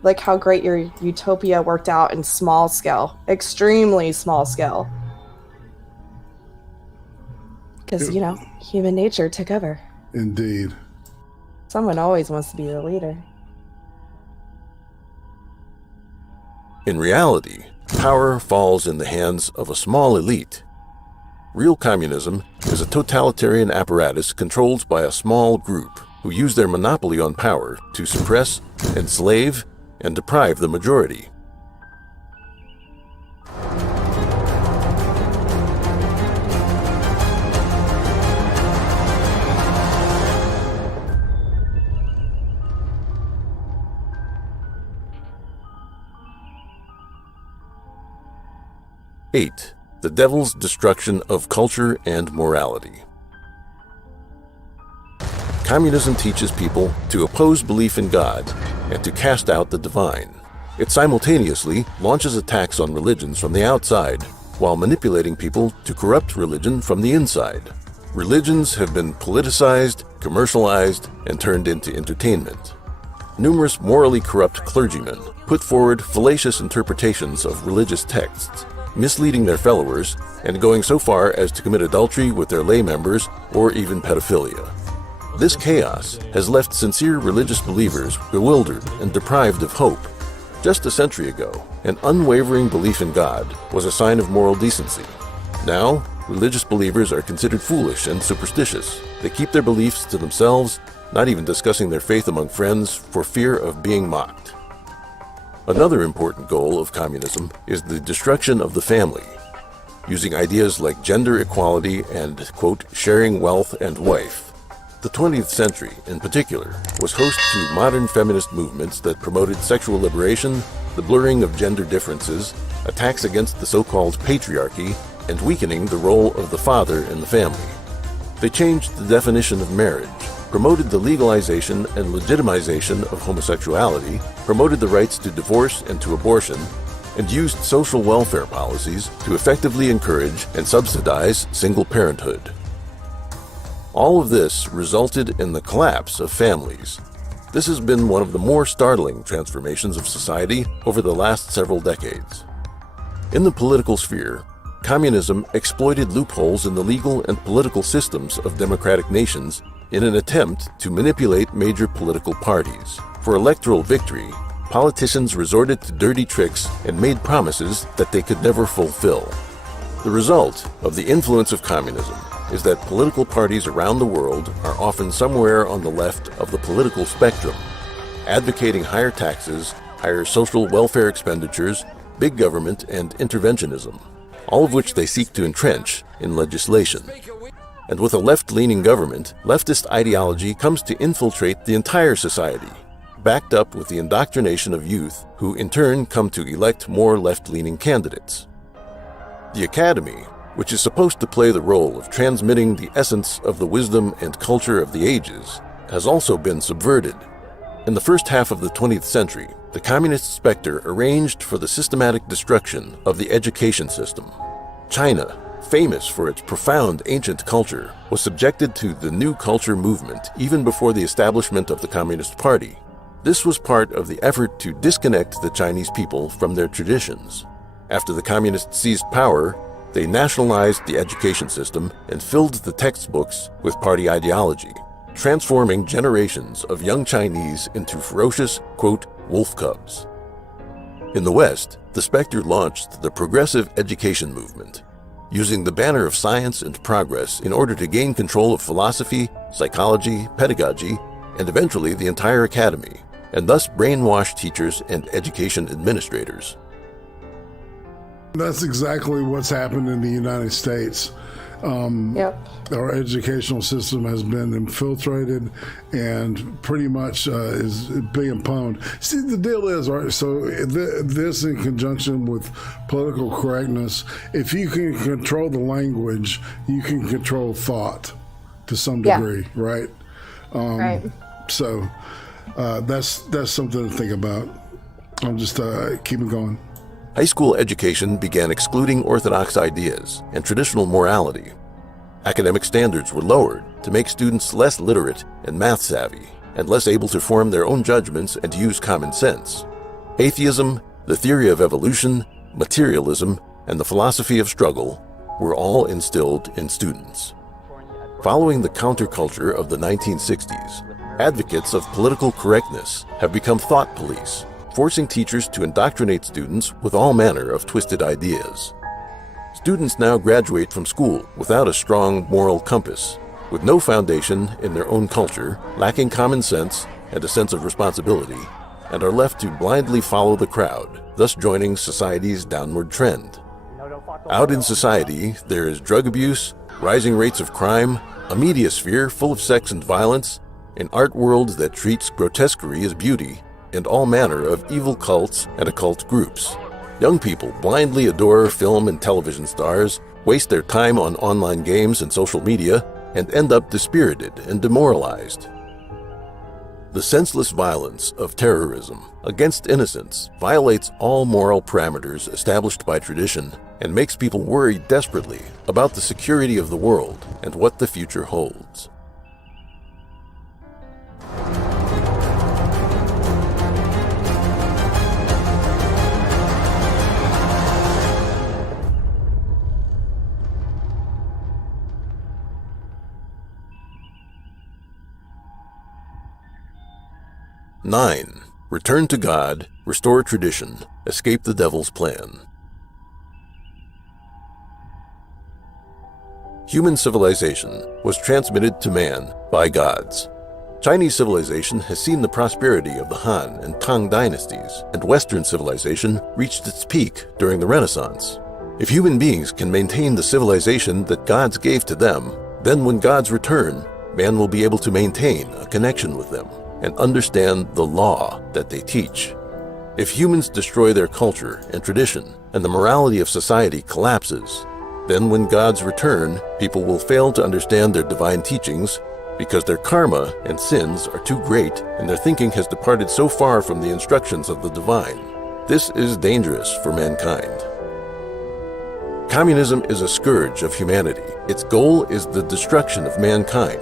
like how great your utopia worked out in small scale, extremely small scale. Because, human nature took over. Indeed. Someone always wants to be the leader. In reality, power falls in the hands of a small elite. Real communism is a totalitarian apparatus controlled by a small group who use their monopoly on power to suppress, enslave, and deprive the majority. Eight, the devil's destruction of culture and morality. Communism teaches people to oppose belief in God and to cast out the divine. It simultaneously launches attacks on religions from the outside, while manipulating people to corrupt religion from the inside. Religions have been politicized, commercialized, and turned into entertainment. Numerous morally corrupt clergymen put forward fallacious interpretations of religious texts, misleading their followers and going so far as to commit adultery with their lay members or even pedophilia. This chaos has left sincere religious believers bewildered and deprived of hope. Just a century ago, an unwavering belief in God was a sign of moral decency. Now, religious believers are considered foolish and superstitious. They keep their beliefs to themselves, not even discussing their faith among friends for fear of being mocked. Another important goal of communism is the destruction of the family, using ideas like gender equality and, quote, sharing wealth and wife. The 20th century, in particular, was host to modern feminist movements that promoted sexual liberation, the blurring of gender differences, attacks against the so-called patriarchy, and weakening the role of the father in the family. They changed the definition of marriage, promoted the legalization and legitimization of homosexuality, promoted the rights to divorce and to abortion, and used social welfare policies to effectively encourage and subsidize single parenthood. All of this resulted in the collapse of families. This has been one of the more startling transformations of society over the last several decades. In the political sphere, communism exploited loopholes in the legal and political systems of democratic nations in an attempt to manipulate major political parties. For electoral victory, politicians resorted to dirty tricks and made promises that they could never fulfill. The result of the influence of communism is that political parties around the world are often somewhere on the left of the political spectrum, advocating higher taxes, higher social welfare expenditures, big government, and interventionism, all of which they seek to entrench in legislation. And with a left-leaning government, leftist ideology comes to infiltrate the entire society, backed up with the indoctrination of youth, who in turn come to elect more left-leaning candidates. The academy, which is supposed to play the role of transmitting the essence of the wisdom and culture of the ages, has also been subverted. In the first half of the 20th century, the communist spectre arranged for the systematic destruction of the education system. China, famous for its profound ancient culture, was subjected to the New Culture movement even before the establishment of the Communist Party. This was part of the effort to disconnect the Chinese people from their traditions. After the communists seized power, they nationalized the education system and filled the textbooks with party ideology, transforming generations of young Chinese into ferocious, quote, wolf cubs. In the West, the Spectre launched the progressive education movement, using the banner of science and progress in order to gain control of philosophy, psychology, pedagogy, and eventually the entire academy, and thus brainwash teachers and education administrators. That's exactly what's happened in the United States. Our educational system has been infiltrated and pretty much is being pwned. See, the deal is, right, so this in conjunction with political correctness, if you can control the language, you can control thought to some degree, right? Right. So that's something to think about. I'm just keeping going. High school education began excluding orthodox ideas and traditional morality. Academic standards were lowered to make students less literate and math savvy, and less able to form their own judgments and use common sense. Atheism, the theory of evolution, materialism, and the philosophy of struggle were all instilled in students. Following the counterculture of the 1960s, advocates of political correctness have become thought police, forcing teachers to indoctrinate students with all manner of twisted ideas. Students now graduate from school without a strong moral compass, with no foundation in their own culture, lacking common sense and a sense of responsibility, and are left to blindly follow the crowd, thus joining society's downward trend. Out in society, there is drug abuse, rising rates of crime, a media sphere full of sex and violence, an art world that treats grotesquerie as beauty, and all manner of evil cults and occult groups. Young people blindly adore film and television stars, waste their time on online games and social media, and end up dispirited and demoralized. The senseless violence of terrorism against innocents violates all moral parameters established by tradition and makes people worry desperately about the security of the world and what the future holds. Nine. Return to God, restore tradition, escape the devil's plan. Human civilization was transmitted to man by gods. Chinese civilization has seen the prosperity of the Han and Tang dynasties, and Western civilization reached its peak during the Renaissance. If human beings can maintain the civilization that gods gave to them, then when gods return, man will be able to maintain a connection with them and understand the law that they teach. If humans destroy their culture and tradition, and the morality of society collapses, then when gods return, people will fail to understand their divine teachings because their karma and sins are too great and their thinking has departed so far from the instructions of the divine. This is dangerous for mankind. Communism is a scourge of humanity. Its goal is the destruction of mankind,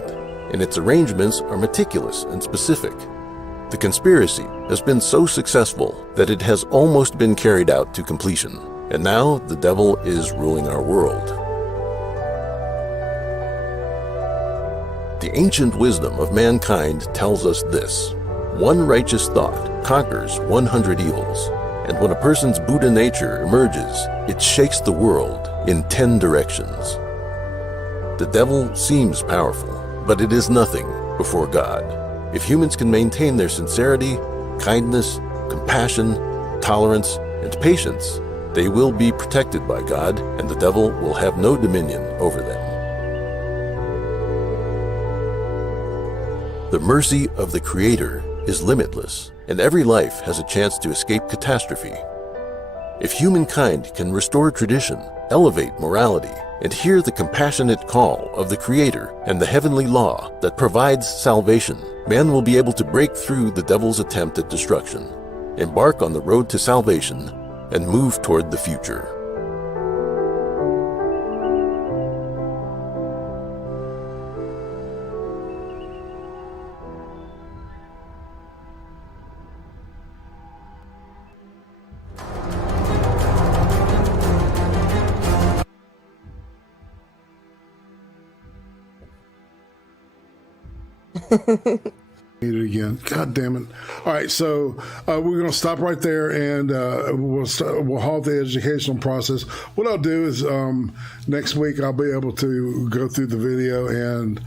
and its arrangements are meticulous and specific. The conspiracy has been so successful that it has almost been carried out to completion, and now the devil is ruling our world. The ancient wisdom of mankind tells us this: one righteous thought conquers 100 evils, and when a person's Buddha nature emerges, it shakes the world in 10 directions. The devil seems powerful, but it is nothing before God. If humans can maintain their sincerity, kindness, compassion, tolerance, and patience, they will be protected by God, and the devil will have no dominion over them. The mercy of the Creator is limitless, and every life has a chance to escape catastrophe. If humankind can restore tradition, elevate morality, and hear the compassionate call of the Creator and the heavenly law that provides salvation, man will be able to break through the devil's attempt at destruction, embark on the road to salvation, and move toward the future. Need it again. God damn it. All right, so we're going to stop right there, and we'll halt the educational process. What I'll do is next week I'll be able to go through the video and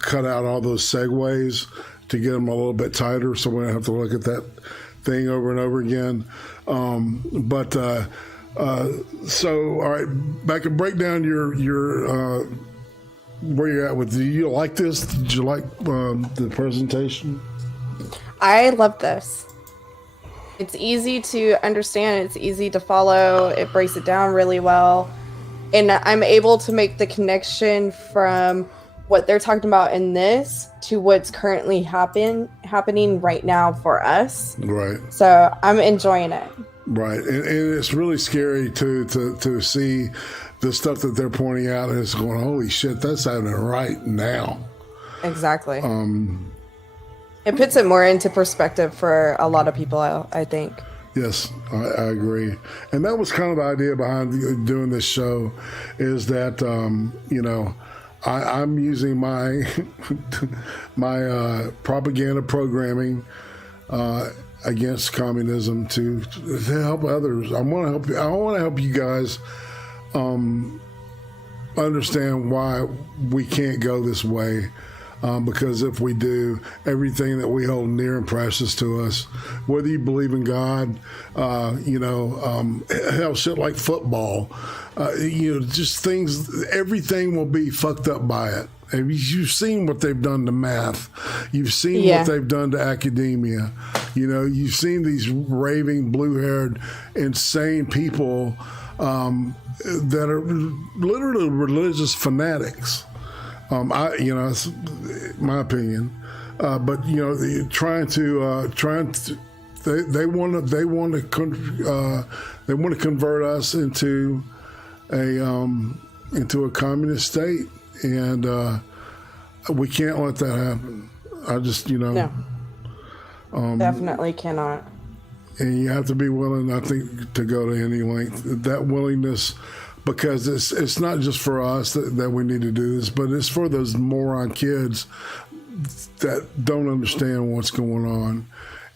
cut out all those segues to get them a little bit tighter, so we don't have to look at that thing over and over again. So all right, back and break down your where you're at with. Do you like this? Did you like the presentation? I love this. It's easy to understand. It's easy to follow. It breaks it down really well. And I'm able to make the connection from what they're talking about in this to what's currently happening right now for us. Right. So I'm enjoying it. Right. And it's really scary to see the stuff that they're pointing out, and it's going, holy shit, that's happening right now. Exactly. It puts it more into perspective for a lot of people, I think. Yes, I agree. And that was kind of the idea behind doing this show, is that, I'm using my my propaganda programming against communism to help others. I want to help you guys understand why we can't go this way, because if we do, everything that we hold near and precious to us, whether you believe in God, hell, shit like football, just things, everything will be fucked up by it. You've seen what they've done to math. You've seen what they've done to academia. You've seen these raving, blue-haired, insane people that are literally religious fanatics. It's my opinion. but you know, they want to convert us into a communist state, and we can't let that happen. I just, you know, no, definitely cannot. And you have to be willing, I think, to go to any length. That willingness, because it's not just for us that we need to do this, but it's for those moron kids that don't understand what's going on,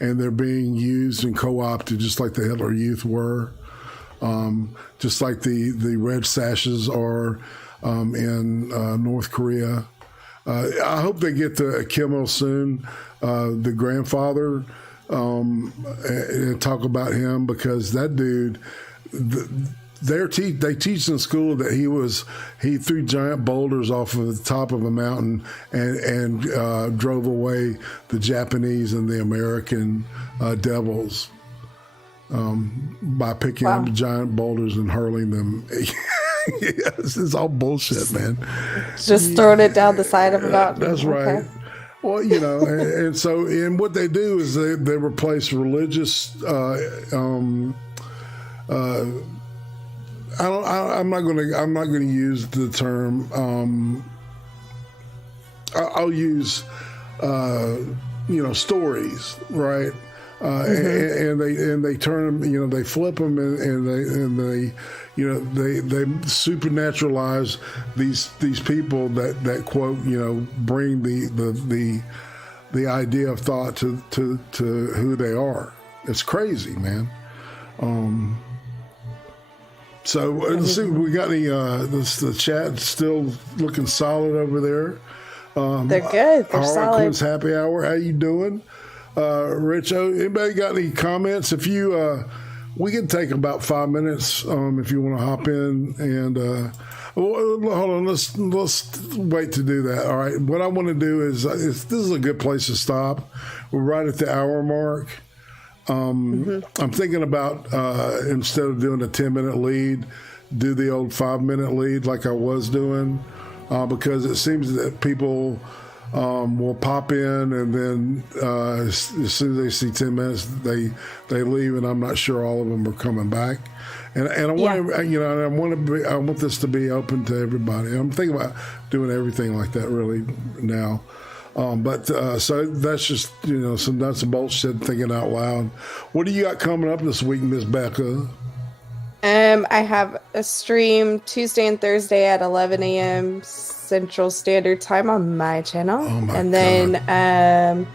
and they're being used and co-opted just like the Hitler Youth were, just like the Red Sashes are in North Korea. I hope they get to Kim Il-sung, the grandfather, and talk about him, because that dude, they teach in school that he threw giant boulders off of the top of a mountain and drove away the Japanese and the American devils by picking up giant boulders and hurling them. Yes, it's all bullshit, man. Just throwing it down the side of a mountain. That's right. Okay. Well, you know, and what they do is they replace religious. I'm not going to use the term. I'll use stories, right? And they turn them, you know, they flip them and they supernaturalize these people that quote, you know, bring the idea of thought to who they are. It's crazy, man. So let's see, we got any? The chat still looking solid over there. They're good. They're Harlequin's solid. Happy Hour. How you doing, Rich? Anybody got any comments? If you, we can take about 5 minutes if you want to hop in and. Hold on. Let's wait to do that. All right. What I want to do is this is a good place to stop. We're right at the hour mark. I'm thinking about instead of doing a 10-minute lead, do the old 5-minute lead like I was doing, because it seems that people will pop in and then as soon as they see 10 minutes, they leave, and I'm not sure all of them are coming back. And I want to, you know, I want this to be open to everybody. I'm thinking about doing everything like that really now. So that's just, you know, some nuts and bolts shit, thinking out loud. What do you got coming up this week, Miss Becca? I have a stream Tuesday and Thursday at 11 a.m. Central Standard Time on my channel. Oh my and then God.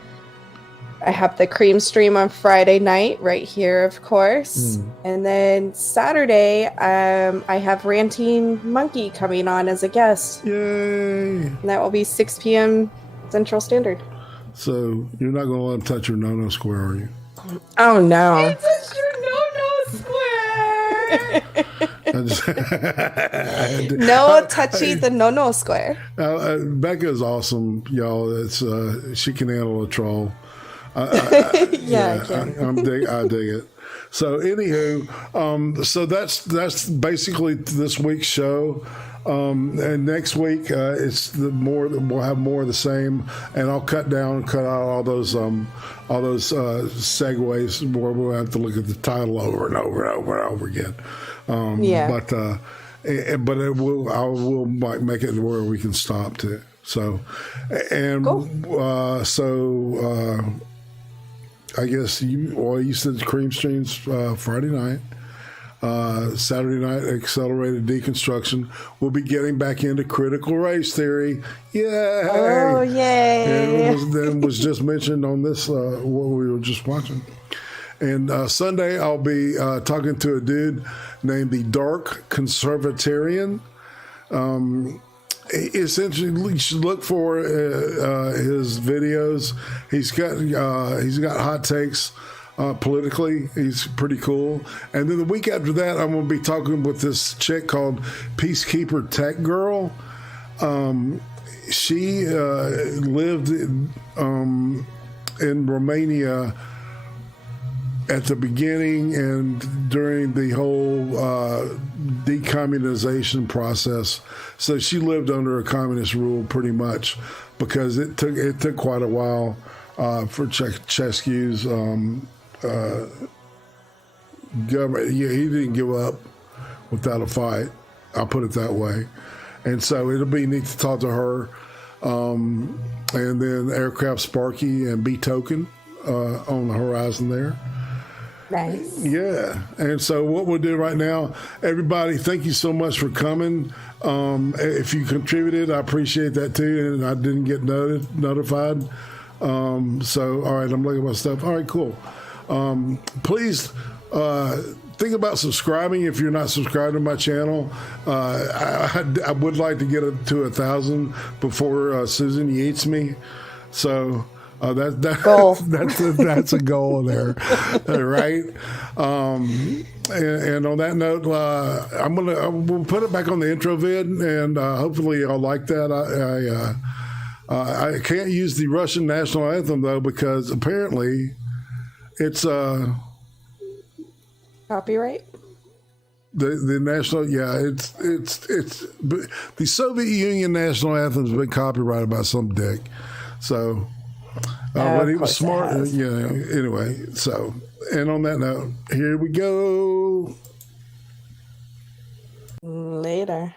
I have the Cream stream on Friday night right here, of course. And then Saturday, I have Ranting Monkey coming on as a guest. Yay! And that will be 6 p.m. Central Standard. So you're not going to let him touch your no-no square, are you? Oh, no. He touched your no-no square. No touchy the no-no square. Becca is awesome, y'all. It's she can handle a troll. Yeah, I can. I dig it. So, anywho, so that's basically this week's show. And next week it's we'll have more of the same, and I'll cut out all those segues where we'll have to look at the title over and over and over and over again. But I will make it where we can stop to. So, and cool. I guess you said the Cream streams Friday night. Saturday night, Accelerated Deconstruction. We'll be getting back into critical race theory. Yay! Oh, yay! And it was just mentioned on this, what we were just watching. And Sunday, I'll be talking to a dude named the Dark Conservatarian. Essentially, you should look for his videos. He's got hot takes. Politically, he's pretty cool. And then the week after that, I'm going to be talking with this chick called Peacekeeper Tech Girl. She lived in Romania at the beginning and during the whole decommunization process. So she lived under a communist rule pretty much. because it took quite a while for Ceausescu's government. Yeah, he didn't give up without a fight. I'll put it that way. And so it'll be neat to talk to her. And then Aircraft Sparky and B Token on the horizon there. Nice. Yeah. And so what we'll do right now, everybody, thank you so much for coming. If you contributed, I appreciate that too. And I didn't get notified. So, all right, I'm looking at my stuff. All right, cool. Please think about subscribing if you're not subscribed to my channel. I would like to get it to 1,000 before Susan eats me. So goal. that's a goal there, right? And on that note, we'll put it back on the intro vid, and hopefully y'all like that. I can't use the Russian national anthem though because apparently it's copyright. The national, yeah, it's the Soviet Union national anthem's been copyrighted by some dick. So, but he was smart, yeah. Anyway, so and on that note, here we go. Later.